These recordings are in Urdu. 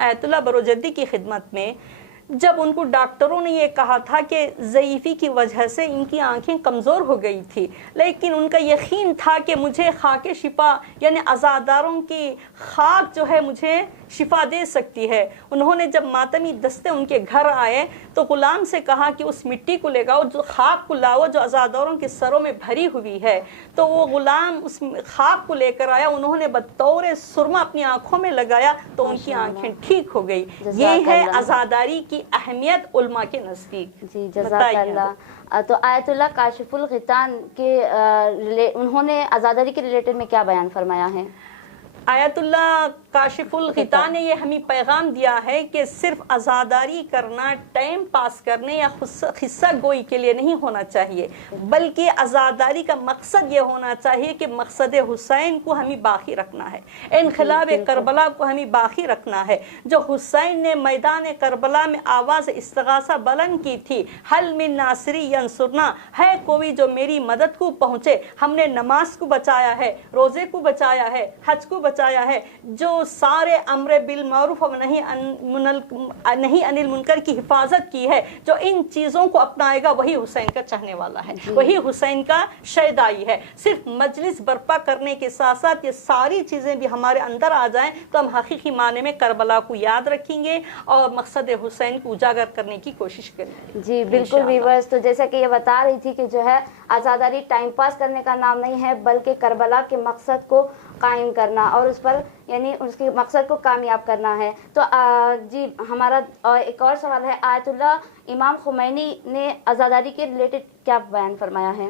آیت اللہ بروجردی کی خدمت میں جب ان کو ڈاکٹروں نے یہ کہا تھا کہ ضعیفی کی وجہ سے ان کی آنکھیں کمزور ہو گئی تھی، لیکن ان کا یقین تھا کہ مجھے خاک شفا یعنی عزاداروں کی خاک جو ہے مجھے شفا دے سکتی ہے، انہوں نے جب ماتمی دستے ان کے گھر آئے تو غلام سے کہا کہ اس مٹی کو لے گاؤ، جو خاک کو لاؤ جو عزاداروں کے سروں میں بھری ہوئی ہے۔ تو وہ غلام اس خاک کو لے کر آیا، انہوں نے بطور سرما اپنی آنکھوں میں لگایا تو ان کی آنکھیں ٹھیک ہو گئی۔ یہ ہے عزاداری کی اہمیت علماء کے نزدیک۔ جی جزاک اللہ۔ تو آیت اللہ کاشف الغطان کے انہوں نے عزاداری کے ریلیٹڈ میں کیا بیان فرمایا ہے؟ آیت اللہ کاشف الغطان نے یہ ہمیں پیغام دیا ہے کہ صرف عزاداری کرنا ٹائم پاس کرنے یا خصہ گوئی کے لیے نہیں ہونا چاہیے، بلکہ عزاداری کا مقصد یہ ہونا چاہیے کہ مقصد حسین کو ہمیں باقی رکھنا ہے، انقلاب کربلا کو ہمیں باقی رکھنا ہے۔ جو حسین نے میدان کربلا میں آواز استغاثہ بلند کی تھی، حل من ناصری ینصرنا، ہے کوئی جو میری مدد کو پہنچے، ہم نے نماز کو بچایا ہے، روزے کو بچایا ہے، حج کو بچایا ہے، جو سارے امر بالمعروف اور نہیں عن المنکر کی حفاظت کی ہے، جو ان چیزوں کو اپنائے گا وہی حسین کا چاہنے والا ہے، وہی حسین کا شیدائی ہے۔ صرف مجلس برپا کرنے کے ساتھ ساتھ یہ ساری چیزیں بھی ہمارے اندر آ جائیں تو ہم حقیقی معنی میں کربلا کو یاد رکھیں گے اور مقصد حسین کو اجاگر کرنے کی کوشش کریں گے۔ جی بالکل ویورز، تو جیسا کہ یہ بتا رہی تھی کہ جو ہے عزاداری ٹائم پاس کرنے کا نام نہیں ہے، بلکہ کربلا کے مقصد کو قائم کرنا اور اس پر یعنی اس کے مقصد کو کامیاب کرنا ہے۔ تو جی ہمارا ایک اور سوال ہے، آیت اللہ امام خمینی نے عزاداری کے ریلیٹڈ کیا بیان فرمایا ہے؟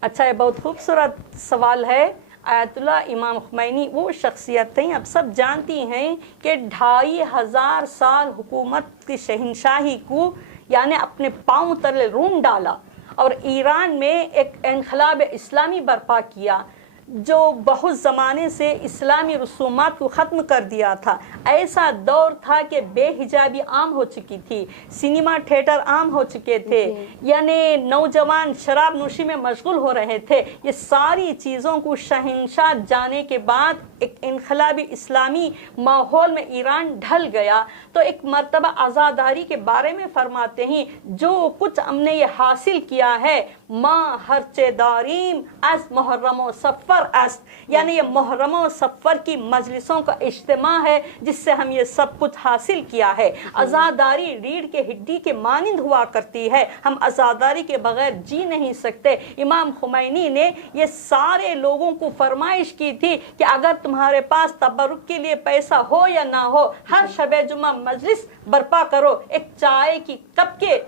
اچھا، یہ بہت خوبصورت سوال ہے۔ آیت اللہ امام خمینی وہ شخصیت ہیں، اب سب جانتی ہیں کہ 2500 سال حکومت کی شہنشاہی کو یعنی اپنے پاؤں تلے رون ڈالا اور ایران میں ایک انقلاب اسلامی برپا کیا جو بہت زمانے سے اسلامی رسومات کو ختم کر دیا تھا۔ ایسا دور تھا کہ بے حجابی عام ہو چکی تھی، سینما تھیٹر عام ہو چکے تھے، یعنی نوجوان شراب نوشی میں مشغول ہو رہے تھے۔ یہ ساری چیزوں کو شہنشاہ جانے کے بعد ایک انقلابی اسلامی ماحول میں ایران ڈھل گیا۔ تو ایک مرتبہ عزاداری کے بارے میں فرماتے ہیں، جو کچھ ہم نے یہ حاصل کیا ہے ماں ہرچے داریم از محرم و صفر است، یعنی یہ محرم و صفر کی مجلسوں کا اجتماع ہے جس سے ہم یہ سب کچھ حاصل کیا ہے۔ عزاداری ریڑھ کے ہڈی کے مانند ہوا کرتی ہے، ہم عزاداری کے بغیر جی نہیں سکتے۔ امام خمینی نے یہ سارے لوگوں کو فرمائش کی تھی کہ اگر تمہارے پاس تبرک کے لیے پیسہ ہو یا نہ ہو، ہر شب جمعہ مجلس برپا کرو، ایک چائے کی کپ کے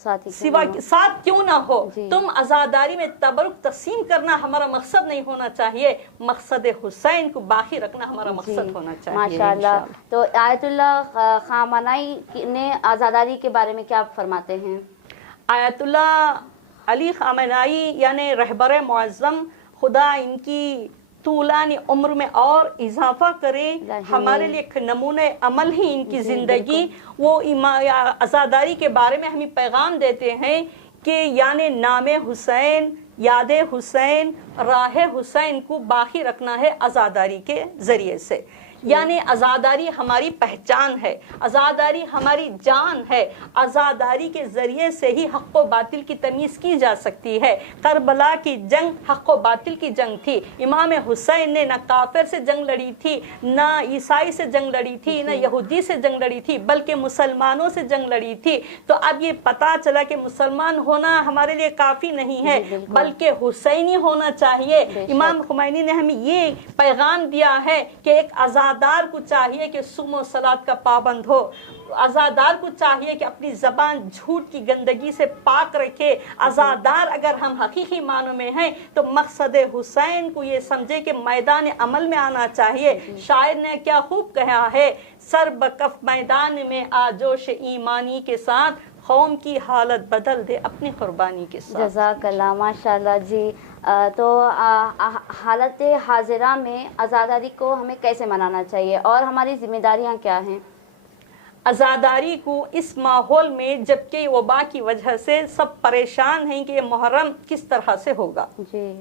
سوا ساتھ کیوں نہ ہو، تم عزاداری میں تبرک تقسیم کرنا ہمارا مقصد نہیں ہونا چاہیے، مقصد حسین کو باقی رکھنا ہمارا مقصد ہونا چاہیے۔ ماشاءاللہ۔ تو آیت اللہ خامنائی نے عزاداری کے بارے میں کیا فرماتے ہیں؟ آیت اللہ علی خامنائی یعنی رہبر معظم، خدا ان کی طولانی عمر میں اور اضافہ کرے، ہمارے لیے ایک نمونہ عمل ہی ان کی زندگی۔ وہ عزاداری کے بارے میں ہمیں پیغام دیتے ہیں کہ یعنی نام حسین، یاد حسین، راہ حسین کو باقی رکھنا ہے عزاداری کے ذریعے سے۔ یعنی عزاداری ہماری پہچان ہے، عزاداری ہماری جان ہے، عزاداری کے ذریعے سے ہی حق و باطل کی تمیز کی جا سکتی ہے۔ کربلا کی جنگ حق و باطل کی جنگ تھی، امام حسین نے نہ کافر سے جنگ لڑی تھی، نہ عیسائی سے جنگ لڑی تھی، نہ یہودی سے جنگ لڑی تھی، بلکہ مسلمانوں سے جنگ لڑی تھی۔ تو اب یہ پتا چلا کہ مسلمان ہونا ہمارے لیے کافی نہیں ہے، بلکہ حسینی ہونا چاہیے۔ امام خمینی نے ہمیں یہ پیغام دیا ہے کہ ایک عزادار کو چاہیے کہ صوم و صلات کا پابند ہو، عزادار کو چاہیے کہ اپنی زبان جھوٹ کی گندگی سے پاک رکھے۔ عزادار اگر ہم حقیقی معنوں میں ہیں تو مقصد حسین کو یہ سمجھے کہ میدان عمل میں آنا چاہیے۔ شاعر نے کیا خوب کہا ہے، سر بکف میدان میں آجوش ایمانی کے ساتھ، قوم کی حالت بدل دے اپنی قربانی کے ساتھ۔ جزاک اللہ، ماشاءاللہ جی۔ تو حالت حاضرہ میں عزاداری کو ہمیں کیسے منانا چاہیے اور ہماری ذمہ داریاں کیا ہیں؟ عزاداری کو اس ماحول میں جبکہ وبا کی وجہ سے سب پریشان ہیں کہ یہ محرم کس طرح سے ہوگا، جی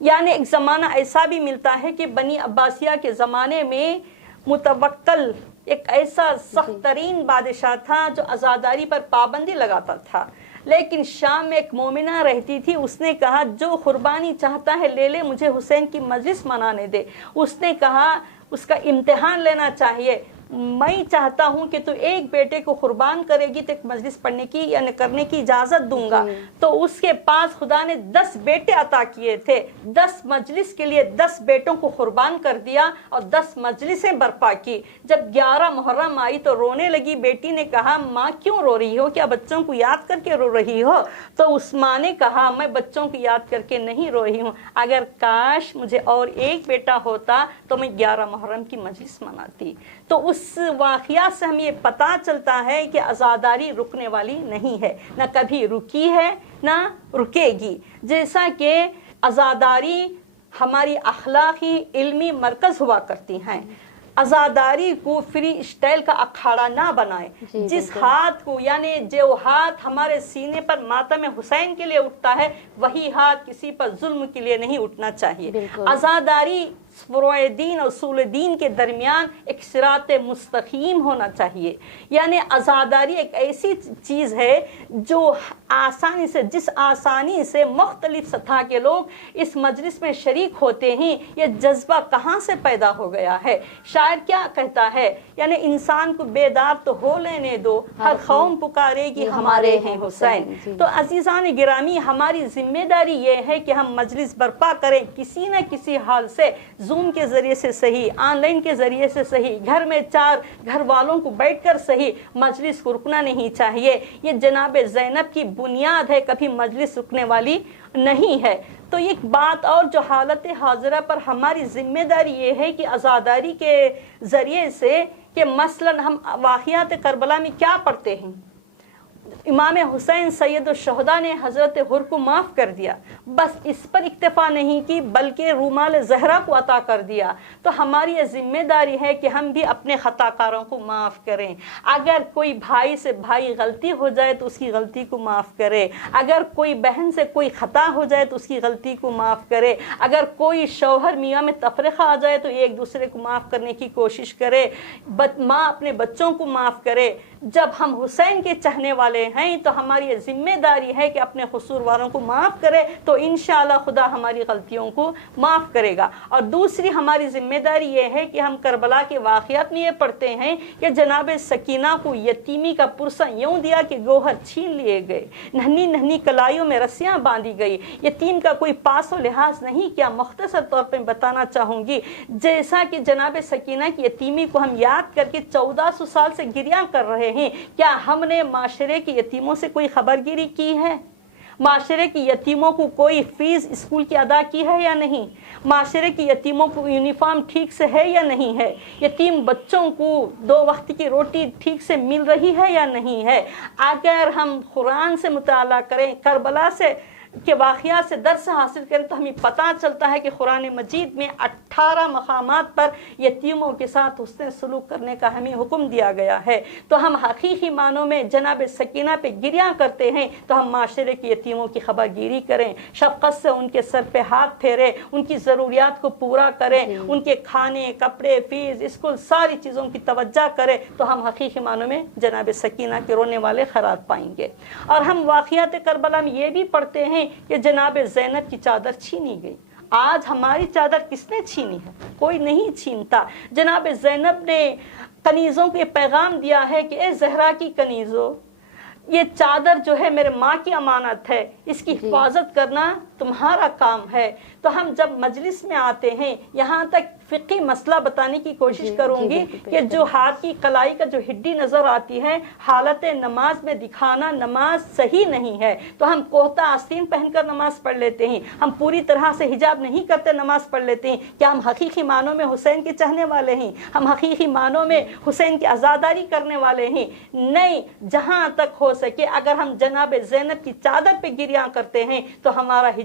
یعنی ایک زمانہ ایسا بھی ملتا ہے کہ بنی عباسیہ کے زمانے میں متوکل ایک ایسا سخت ترین بادشاہ تھا جو عزاداری پر پابندی لگاتا تھا، لیکن شام میں ایک مومنہ رہتی تھی، اس نے کہا جو قربانی چاہتا ہے لے لے، مجھے حسین کی مجلس منانے دے۔ اس نے کہا اس کا امتحان لینا چاہیے، میں چاہتا ہوں کہ تو ایک بیٹے کو قربان کرے گی تو ایک مجلس پڑھنے کی یعنی کرنے کی اجازت دوں گا۔ تو اس کے پاس خدا نے 10 بیٹے عطا کیے تھے، 10 مجلس کے لیے 10 بیٹوں کو قربان کر دیا اور 10 مجلسیں برپا کی۔ جب 11 محرم آئی تو رونے لگی، بیٹی نے کہا ماں کیوں رو رہی ہو، کیا بچوں کو یاد کر کے رو رہی ہو؟ تو اس ماں نے کہا میں بچوں کو یاد کر کے نہیں رو رہی ہوں، اگر کاش مجھے اور ایک بیٹا ہوتا تو میں 11 محرم کی مجلس مناتی۔ تو اس واقعہ سے ہمیں یہ پتہ چلتا ہے کہ عزاداری رکنے والی نہیں ہے، نہ کبھی رکی ہے نہ رکے گی۔ جیسا کہ عزاداری ہماری اخلاقی علمی مرکز ہوا کرتی ہیں، عزاداری کو فری اسٹائل کا اکھاڑا نہ بنائے۔ جس ہاتھ کو یعنی جو ہاتھ ہمارے سینے پر ماتم حسین کے لیے اٹھتا ہے، وہی ہاتھ کسی پر ظلم کے لیے نہیں اٹھنا چاہیے۔ عزاداری فروع دین اور اصول دین کے درمیان ایک صراط مستقیم ہونا چاہیے، یعنی عزاداری ایک ایسی چیز ہے جو جس آسانی سے مختلف سطح کے لوگ اس مجلس میں شریک ہوتے ہیں، یہ جذبہ کہاں سے پیدا ہو گیا ہے؟ شاعر کیا کہتا ہے، یعنی انسان کو بیدار تو ہو لینے دو، ہر قوم پکارے گی ہمارے ہیں حسین۔ تو عزیزان گرامی، ہماری ذمہ داری یہ ہے کہ ہم مجلس برپا کریں، کسی نہ کسی حال سے، زوم کے ذریعے سے صحیح، آن لائن کے ذریعے سے صحیح، گھر میں 4 گھر والوں کو بیٹھ کر صحیح، مجلس کو رکنا نہیں چاہیے۔ یہ جناب زینب کی بنیاد ہے، کبھی مجلس رکنے والی نہیں ہے۔ تو ایک بات اور جو حالت حاضرہ پر ہماری ذمہ داری یہ ہے کہ عزاداری کے ذریعے سے کہ مثلا ہم واقعات کربلا میں کیا پڑھتے ہیں، امام حسین سید الشہداء نے حضرت حر کو معاف کر دیا، بس اس پر اکتفا نہیں کی بلکہ رومال زہرا کو عطا کر دیا۔ تو ہماری یہ ذمہ داری ہے کہ ہم بھی اپنے خطا کاروں کو معاف کریں۔ اگر کوئی بھائی سے بھائی غلطی ہو جائے تو اس کی غلطی کو معاف کرے، اگر کوئی بہن سے کوئی خطا ہو جائے تو اس کی غلطی کو معاف کرے، اگر کوئی شوہر میاں میں تفرقہ آ جائے تو ایک دوسرے کو معاف کرنے کی کوشش کرے، ماں اپنے بچوں کو معاف کرے۔ جب ہم حسین کے چاہنے والے ہیں تو ہماری یہ ذمہ داری ہے کہ اپنے قصورواروں کو معاف کرے، تو انشاءاللہ خدا ہماری غلطیوں کو معاف کرے گا۔ اور دوسری ہماری ذمہ داری یہ ہے کہ ہم کربلا کے واقعات میں یہ پڑھتے ہیں کہ جناب سکینہ کو یتیمی کا پرسہ یوں دیا کہ گوہر چھین لیے گئے، ننھی ننھی کلائیوں میں رسیاں باندھی گئی، یتیم کا کوئی پاس و لحاظ نہیں کیا۔ مختصر طور پہ بتانا چاہوں گی، جیسا کہ جناب سکینہ کی یتیمی کو ہم یاد کر کے 1400 سال سے گریاں کر رہے ہیں، کیا ہم نے معاشرے کی یتیموں سے کوئی خبرگیری کی ہے؟ معاشرے کی یتیموں کو کوئی فیس اسکول کی ادا کی ہے یا نہیں؟ معاشرے کی یتیموں کو یونیفارم ٹھیک سے ہے یا نہیں ہے؟ یتیم بچوں کو 2 وقت کی روٹی ٹھیک سے مل رہی ہے یا نہیں ہے؟ اگر ہم قرآن سے مطالعہ کریں، کربلا سے کے واقعات سے درس حاصل کریں تو ہمیں پتہ چلتا ہے کہ قرآن مجید میں 18 مقامات پر یتیموں کے ساتھ حسن سلوک کرنے کا ہمیں حکم دیا گیا ہے۔ تو ہم حقیقی معنوں میں جناب سکینہ پہ گریاں کرتے ہیں تو ہم معاشرے کی یتیموں کی خبرگیری کریں، شفقت سے ان کے سر پہ ہاتھ پھیریں، ان کی ضروریات کو پورا کریں، ان کے کھانے، کپڑے، فیس، اسکول، ساری چیزوں کی توجہ کریں، تو ہم حقیقی معنوں میں جناب سکینہ کے رونے والے خیرات پائیں گے۔ اور ہم واقعات کربلا میں یہ بھی پڑھتے ہیں کہ جناب زینب کی چادر چھینی گئی۔ آج ہماری چادر کس نے چھینی ہے؟ کوئی نہیں چھینتا۔ جناب زینب نے کنیزوں کو یہ پیغام دیا ہے کہ اے زہرا کی کنیزوں، یہ چادر جو ہے میرے ماں کی امانت ہے، اس کی حفاظت کرنا تمہارا کام ہے۔ تو ہم جب مجلس میں آتے ہیں، یہاں تک فقہی مسئلہ بتانے کی کوشش کروں گی کہ جو ہاتھ کی کلائی کا جو ہڈی نظر آتی ہے، حالت نماز میں دکھانا نماز صحیح نہیں ہے۔ تو ہم کوہتا آستین پہن کر نماز پڑھ لیتے ہیں، ہم پوری طرح سے حجاب نہیں کرتے نماز پڑھ لیتے ہیں۔ کیا ہم حقیقی معنوں میں حسین کے چاہنے والے ہیں؟ ہم حقیقی معنوں میں حسین کی عزاداری کرنے والے ہیں؟ نہیں۔ جہاں تک ہو سکے اگر ہم جناب زینب کی چادر پہ گریاں کرتے ہیں تو ہمارا